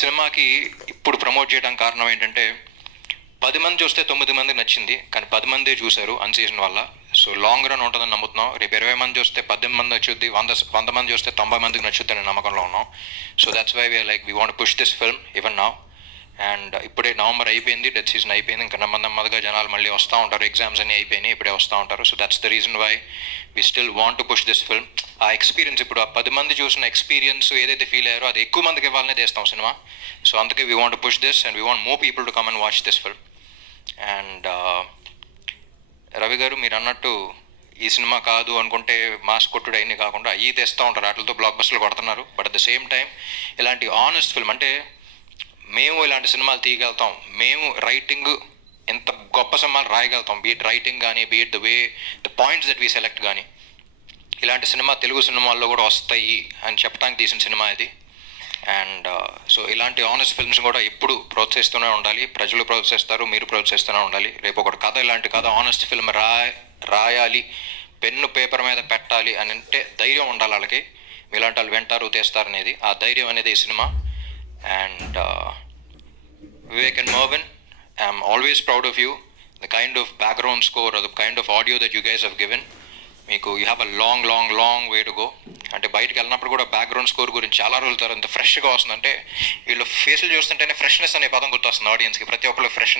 సినిమాకి ఇప్పుడు ప్రమోట్ చేయడానికి కారణం ఏంటంటే 10 మంది చూస్తే 9 మందికి నచ్చింది, కానీ 10 మందే చూశారు అన్సీజన్ వల్ల. సో లాంగ్ రన్ ఉంటుందని నమ్ముతున్నాం. రేపు 20 మంది చూస్తే 18 మంది నచ్చుద్ది, 100 మంది చూస్తే 90 మందికి నచ్చుద్ది అనే నమ్మకంలో ఉన్నాం. So that's why we want push this film even now. And ఇప్పుడే నవంబర్ అయిపోయింది, డెత్ సీజన్ అయిపోయింది, ఇంకా నెమ్మదిగా జనాలు మళ్ళీ వస్తూ ఉంటారు, ఎగ్జామ్స్ అన్నీ అయిపోయినాయి, ఇప్పుడే వస్తూ ఉంటారు. So that's the reason why we still want to push this film. ఆ ఎక్స్పీరియన్స్, ఇప్పుడు ఆ 10 మంది చూసిన ఎక్స్పీరియన్స్ ఏదైతే ఫీల్ అయ్యారో అది ఎక్కువ మందికి ఇవ్వాలనే తీస్తాం సినిమా. సో అందుకే we want to push this and we want more people to come and watch this film. And Ravi గారు, మీరు అన్నట్టు ఈ సినిమా కాదు అనుకుంటే మాస్ కొట్టుడు అన్నీ కాకుండా అవి తెస్తూ ఉంటారు, వాటితో బ్లాక్ బస్టర్లు కొడుతున్నారు. But at the same time ఇలాంటి ఆనెస్ట్ ఫిల్మ్, అంటే మేము ఇలాంటి సినిమాలు తీయగలుగుతాం, మేము రైటింగ్ ఎంత గొప్ప సినిమాలు రాయగలుగుతాం, బీట్ రైటింగ్ కానీ, beat the points that we select కానీ, ఇలాంటి సినిమా తెలుగు సినిమాల్లో కూడా వస్తాయి అని చెప్పడానికి తీసిన సినిమా ఇది. అండ్ సో ఇలాంటి ఆనెస్ట్ ఫిల్మ్స్ కూడా ఎప్పుడు ప్రోత్సహిస్తూనే ఉండాలి, ప్రజలు ప్రోత్సహిస్తారు, మీరు ప్రోత్సహిస్తూనే ఉండాలి. రేపు ఒకటి కథ, ఇలాంటి కథ ఆనెస్ట్ ఫిల్మ్ రాయాలి, పెన్ను పేపర్ మీద పెట్టాలి అని అంటే ధైర్యం ఉండాలి వాళ్ళకి. ఇలాంటి వాళ్ళు వింటారు, తీస్తారు అనేది, ఆ ధైర్యం అనేది ఈ cinema. And Vivek and Mervyn, I'm always proud of you. The kind of background score or the kind of audio that you guys have given, మీకు you have a long way to go. అంటే బయటకు వెళ్ళినప్పుడు కూడా background score గురించి చాలా రోజులు ఎంత ఫ్రెష్గా వస్తుందంటే, వీళ్ళు ఫేస్లు చూస్తుంటేనే ఫ్రెష్నెస్ అనే పదం గుర్తొస్తుంది ఆడియన్స్కి. ప్రతి ఒక్కరు ఫ్రెష్